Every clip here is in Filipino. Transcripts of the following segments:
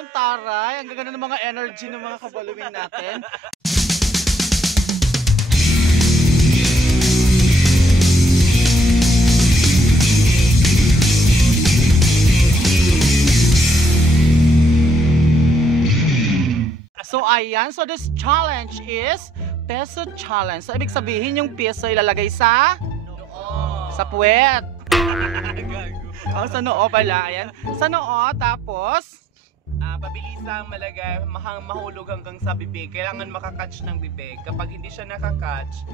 ang taray. Ang gaganda ng mga energy ng mga kabaluin natin. So ayan, so this challenge is peso challenge. So ibig sabihin yung peso ilalagay sa puwet. Oh, sa noo pala, ayan. Sa noo, tapos pabilisang malagay, mahulog hanggang sa bibig. Kailangan makakatch ng bibig. Kapag hindi siya nakakatch,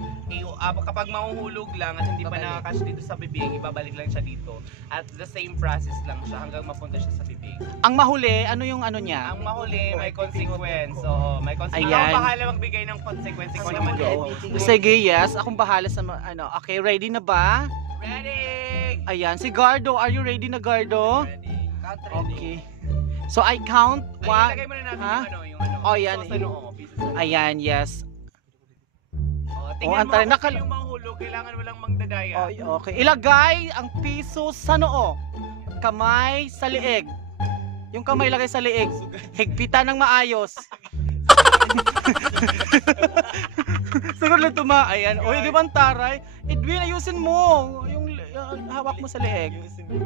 kapag mahuhulog lang at hindi pa nakakatch dito sa bibig, ibabalik lang siya dito. At the same process lang siya hanggang mapunta siya sa bibig. ang mahuli, ano yung ano niya? Ang mahuli, may consequence. Oo, may consequence. Ayan. Ako bahala magbigay ng consequence. Ikaw naman yun. Sige, yes. Akong bahala sa ano. Okay, ready na ba? Ready! Ayan, si Gardo. Are you ready na, Gardo? Ready. Okay. So I count one. Ilagay muna natin Ha? yung ano. Oh, yan. So, sa noo, pieces sa noo. Ayan, yes. Tingnan ang mo taray, kung sino yung mahulog. Kailangan walang magdadaya. Oh, okay. Ilagay ang piso sa noo. Kamay sa liig. Yung kamay ilagay sa liig. Higpitan ng maayos. Sunod lang tuma. Ayan. O, di ba ang taray? Edwin, ayusin mo. Yung hawak mo sa liig.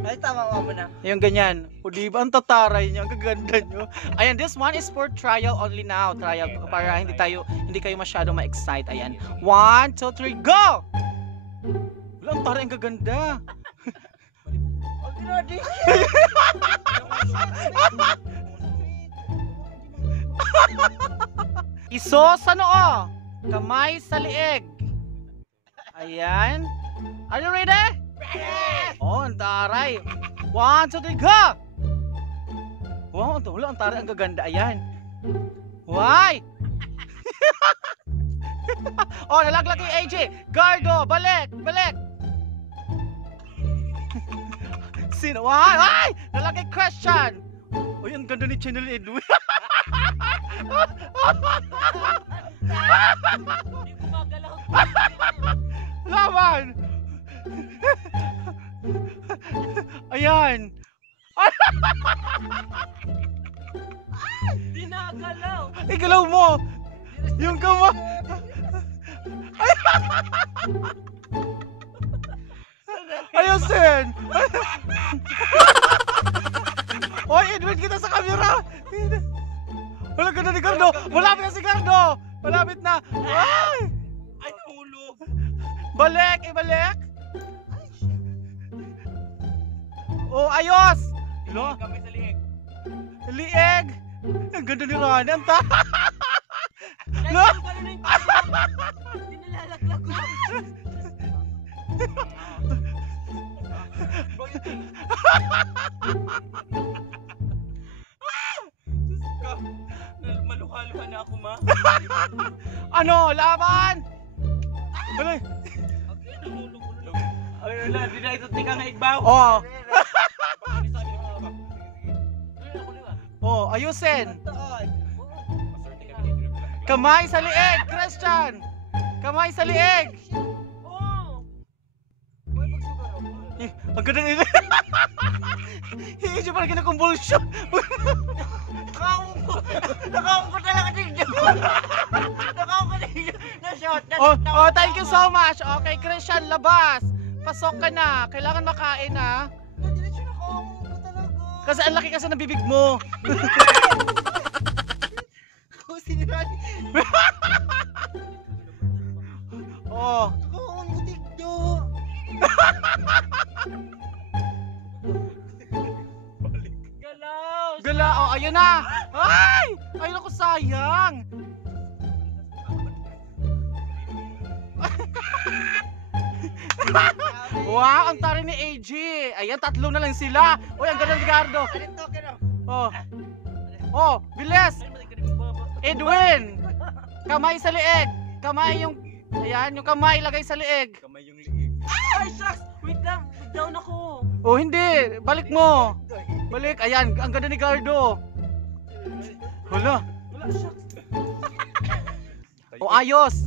Ay, tama mo na. Yung ganyan. O, di ba ang tataray niya? Ang gaganda nyo. Ayan, this one is for trial only now. Trial para hindi kayo masyado ma-excite. Ayan. 1, 2, 3, go! Wala, ang taray, ang gaganda. Ready? Iso sa noo. Kamay sa liig. Ayan. Are you ready? Ready! Oh, ang taray. 1, 2, 3, go! Wow, ang taray, ang gaganda. Ayan. Why? Oh, nalaglag yung AJ. Gardo, balik, balik. Sino? Why? Why? Nalagay Christian. Uy, ang ganda ni Channel Edwin. Hindi ko magalaw. Laban! Ayan! Hindi nakagalaw. Igalaw mo! Yung kamay! Ayusin! Hoy, Edwin kita sa camera! Wala ka na ni Gardo! Malapit na si Gardo! Malapit na! Ay! Ay, nahulog! Balik! Ibalik! Oh, ayos! Ilo? Kami sa liig. Lieg! Ang ganda ni Rana! Ang ta... No! Hindi nalalaglag ko. Maluha-luha na ako, ma. Ano? Laban! Ano? Okay, nahulog. Ay, wala. Di na ito tika nga igbaw. Oh! Oh, ayusin! Kamay sa lieg, Christian! Kamay sa lieg! Ang ganda nila! Hindi siya parang kinakonvulsyon! Nakaong ko talaga dito. Nakaong ko dito. Na-shot. Oh, thank you so much! Okay, Christian, labas! Pasok ka na! Kailangan makain na! Diretso nakaong ko talaga. Kasi ang laki kasi ng bibig mo! Sinirani. Oh! Nakaong ko dito. Galaw. Gala! Oh, ayun na! Ay! Ayun ako, sayang! Wow! Ang tari ni AJ! Ayan, tatlo na lang sila! Uy, ang ganda ni Gardo! Alito ka na. Oh! Oh! Bilis! Edwin! Kamay sa lieg! Kamay yung... Ayan, yung kamay ilagay sa lieg! Kamay yung liig. Ay, shucks. Wait lang. Down ako. Oh, hindi! Balik mo! Balik! Ayan, ang ganda ni Gardo! Wala! Wala, shucks. Oh, ayos!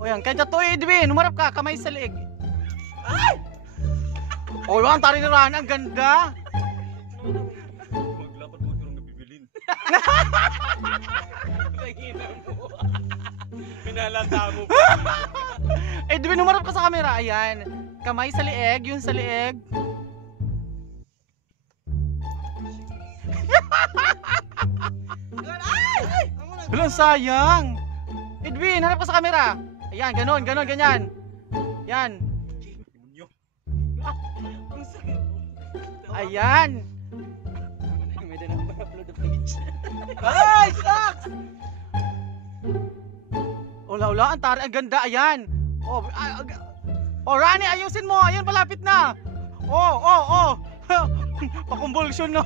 O yan, kaya to Edwin, humarap ka, kamay sa liig. Ay! O yan, tari ni Rana, ang ganda! Maglapat mo turong Pinalata mo. Edwin, humarap ka sa camera. Ayan. Kamay sa lieg, yun sa lieg. Wala, sayang. Edwin, harap ka sa camera. Ayan, ganon, ganon, ganyan. Yan. Ayan. Ay, shucks! Ula, ang tari, ang ganda, ayan. Oh, Rani, ayusin mo. Ayun, palapit na. Oh. Pakumbulsyon na.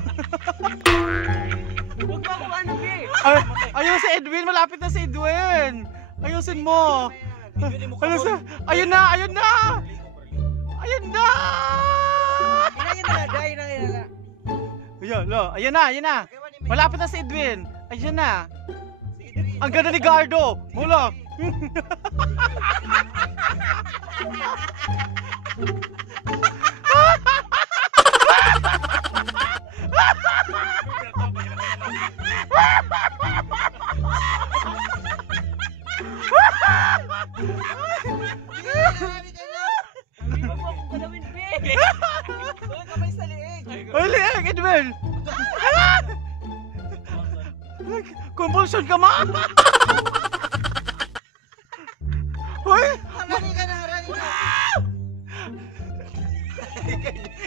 Huwag mo ako ano, be. Ayun si Edwin, malapit na si Edwin. Ayusin mo. Ayun na. Ayun na. Ayan na. Malapit na si Edwin. Ayan na. Ang ganda ni Gardo. Mula. Huli, Edwin. Convulsion ka ma. Hoy! Harani ka na.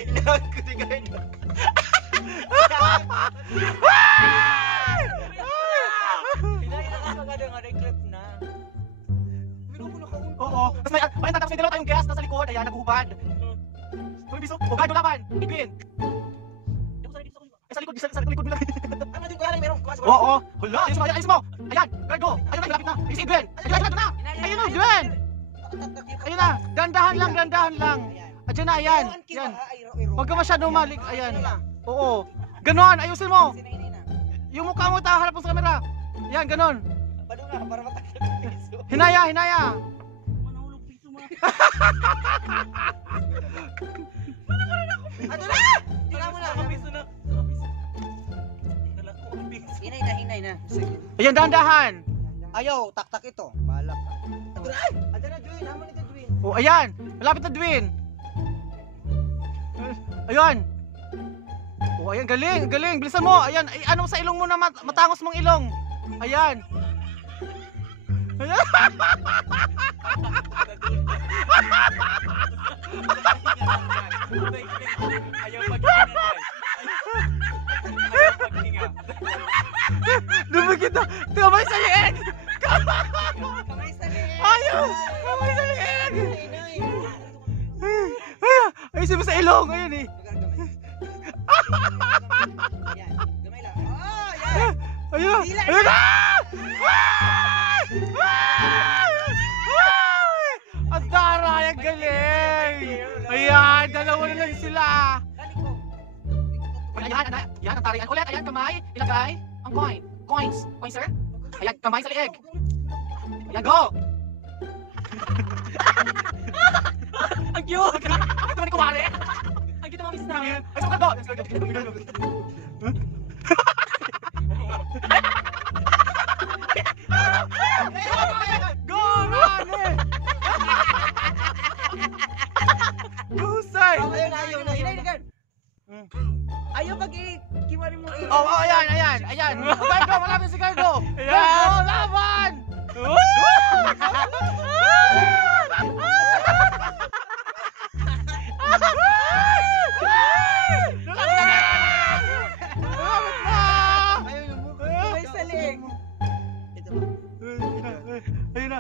Ilawan ko ni Gardo. Oo. Tapos may dalawa tayong guest nasa likod. Ayan, naguhubad. Tuloy biso. O, Gardo laban. Edwin. Sa likod mo lang. Oo. Hala, ayos mo. Ayan, Gardo. Ayun na, malapit na. Ayun si Edwin. Ayun na. Ayun na, Edwin. Ayun na. Dandahan lang. Ayan na, ayan. Yan. Huwag ka masyadong malik. Ayan. Oo. Ganon, ayusin mo. Yung mukha mo, harap mo sa camera. Ayan, ganon. Hinaya. Hinay na. Ayan, dandahan. Ayaw, taktak ito. Bahala ka. Adala, Dwayne. Naman ito, Dwayne. Oh, ayan. Malapit na Dwayne. Ayan. Oh, ayan, galing. Bilisan mo. Ayan, ay, ano sa ilong mo na matangos mong ilong. Ayan. Ayaw paghinga. Dumikit na. Kamay sa lieg. Kamay sa liig. Ayaw. Kamay sa lieg. Ayusin mo sa ilong. Ayan eh. Yan. Gamay lang. Oh, yan. Ayun. Dila. Ayun na. Ang taray, ang galing. Ayan, dalawa na lang sila. Ayan, ang tarian. Ulit, ayan, kamay. Ilagay ang coin. Coins, sir. Ayan, kamay sa lieg. Ayan, go. Ang cute. Ang naman ni Kumari. Ang cute ng mga misis namin. Ay, sukat go. Go, Rani. Husay. Ayaw na. Hinay na, Gard. Ayaw pag kiwari mo. Oh, ayan. Gardo, malapit si Gardo. Gardo, laban. Kamay sa liig. Ito ba? Ayun na.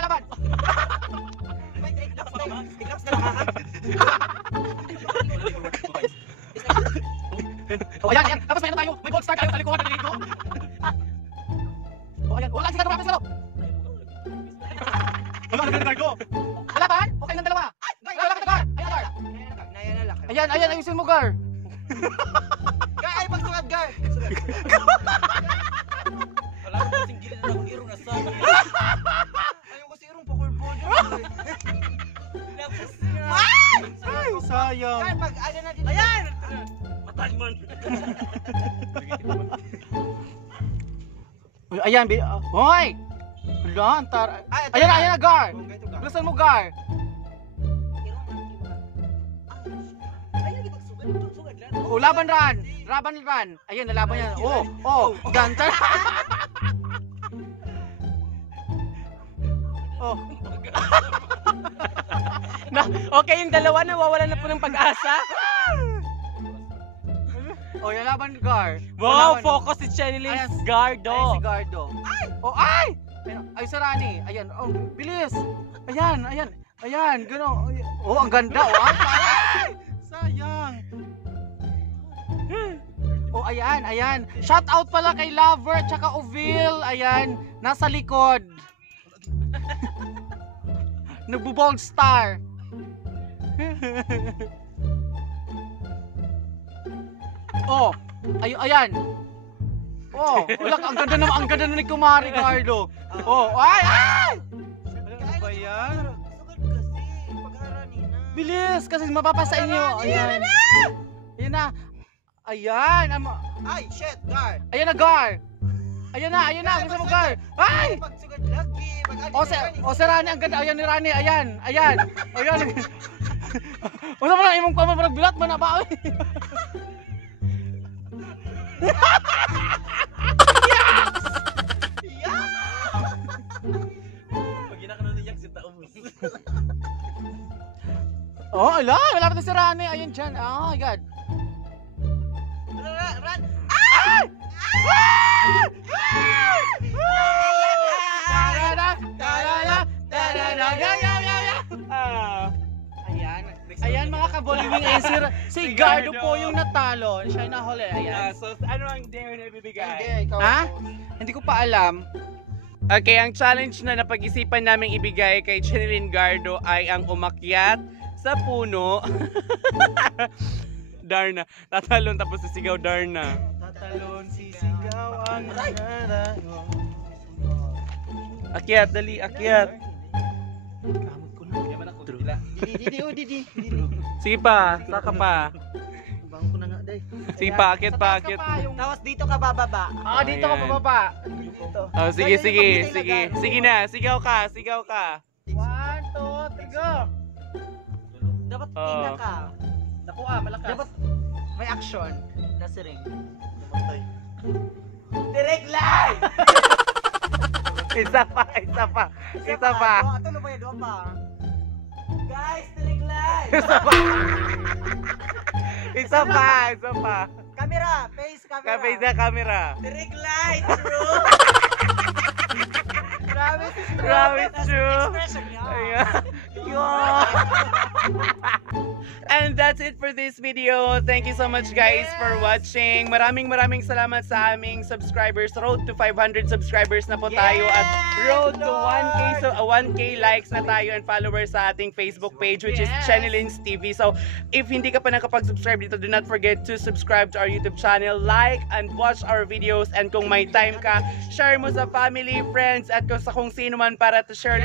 Laban. Oh, ayan. Tapos may ano tayo. May gold star tayo sa likod. Naliligo. Oh, ayan. Wala si Gardo. Wala na Gardo. Laban? Okay ng dalawa. Wala ka Gar. Ayan, ayusin mo, Gar. Gar, ay pagsukat, Gar. Wala ko kasing gilid na akong irong nasa. Ayaw kasi irong pakulpo. sayang. Kaya pag ano na dito. Ayan! Matag man. Uy, ayan, hoy! Wala, antara. Ayan, ayan na, Gar. Bilisan mo, Gar. Oh, laban ran. Laban ran. Ayun, nalaban yan. Oh, ganta. Oh. Okay, yung dalawa nawawala na po ng pag-asa. Oh, yung laban ni Gar. Wow, Laban- focus si Chenilyn Ayan, Gardo. Ayan si Gardo. Oh, ay! Ay, si Rani. Ayan, oh, bilis. Ayan, ayan. Ayan, gano'n. Oh, ang ganda. Oh, ay, sayang. Oh, ayan, ayan. Shout out pala kay Lover tsaka Ovil. Ayan, nasa likod. Nagbo-bold star. Oh, ayan. Oh, wala, ang ganda naman ni Kumari Gardo. Oh, ay! Ano ba yan? Sugod kasi. Pag-arani na. Bilis kasi mapapasa inyo. Ayan. Ayan na. Ayan. Ay, shit, Gar. Ayan na, Gar. Ayan na. Gusto mo, Gar. Ay! Pagsugod lagi. O, si Rani, ang ganda. Ayan ni Rani. Ayan. Wala mo lang, imong pamamagbilat. Mana ba? Oh, ala. Malapit na si Rani. Ayan dyan. Oh, my God. Run! Ayan mga kaboliwing, ayan si Gardo po yung natalo. Siya yung nahuli. Ayan. So, ano ang dare na ibibigay? Ha? Hindi ko pa alam. Okay, ang challenge na napag-isipan naming ibigay kay Chenilyn Gardo ay ang umakyat sa puno. Darna. Tatalon tapos sisigaw Darna. Tatalon, sisigaw ang narayo. Akyat, dali, akyat. Didi. Sige pa, saka pa. Bango ko na nga, day. Sige pa, akyat pa, akyat. Tapos dito ka bababa. Dito ka Ayan. bababa. Dito. Oh, sige. Sige na, sigaw ka. 1, 2, 3, go! Dapat Oh. tina ka. Nakuha, malakas. Dapat may action. Nasa ring. Direct live! Isa pa. Ito na ba yun? Dua pa. Guys, direct live! Isa pa. Camera, face camera. Kapay sa camera. Direct live, true! Grabe, true. Expression niya. Ayan. And that's it for this video. Thank you so much guys for watching. Maraming salamat sa aming subscribers. Road to 500 subscribers na po tayo at road to 1K likes na tayo and followers sa ating Facebook page which is Chenilyn's TV. So if hindi ka pa nakapag-subscribe dito, do not forget to subscribe to our YouTube channel, like and watch our videos, and kung may time ka, share mo sa family, friends at kung sino man para to share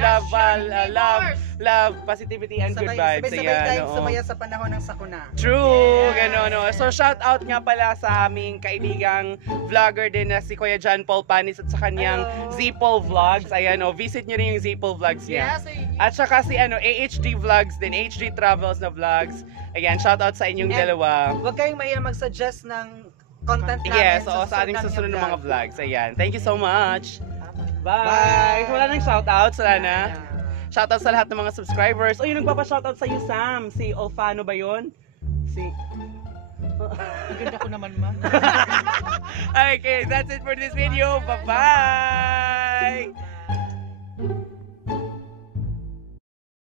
love, positivity and good vibes. Sabay-sabay Ayan, tayong oo. sumaya sa panahon ng sakuna. True, gano'n, no. So shout out nga pala sa aming kaibigang vlogger din na si Kuya John Paul Panis at sa kanyang Zipol Vlogs. Ayan, visit nyo rin yung Zipol Vlogs niya. At saka si AHD Vlogs din, HD Travels na vlogs. Ayan, shout out sa inyong dalawa. Huwag kayong mahiya mag-suggest ng content namin. Yes, sa ating susunod ng mga vlogs. Ayan, thank you so much. Bye! Wala nang shout out, wala na. Shoutout sa lahat ng mga subscribers. O yung nagpapa-shoutout sa iyo, Sam. Si Olfano ba yun? Ang ganda ko naman, ma. Okay, that's it for this video. Bye-bye!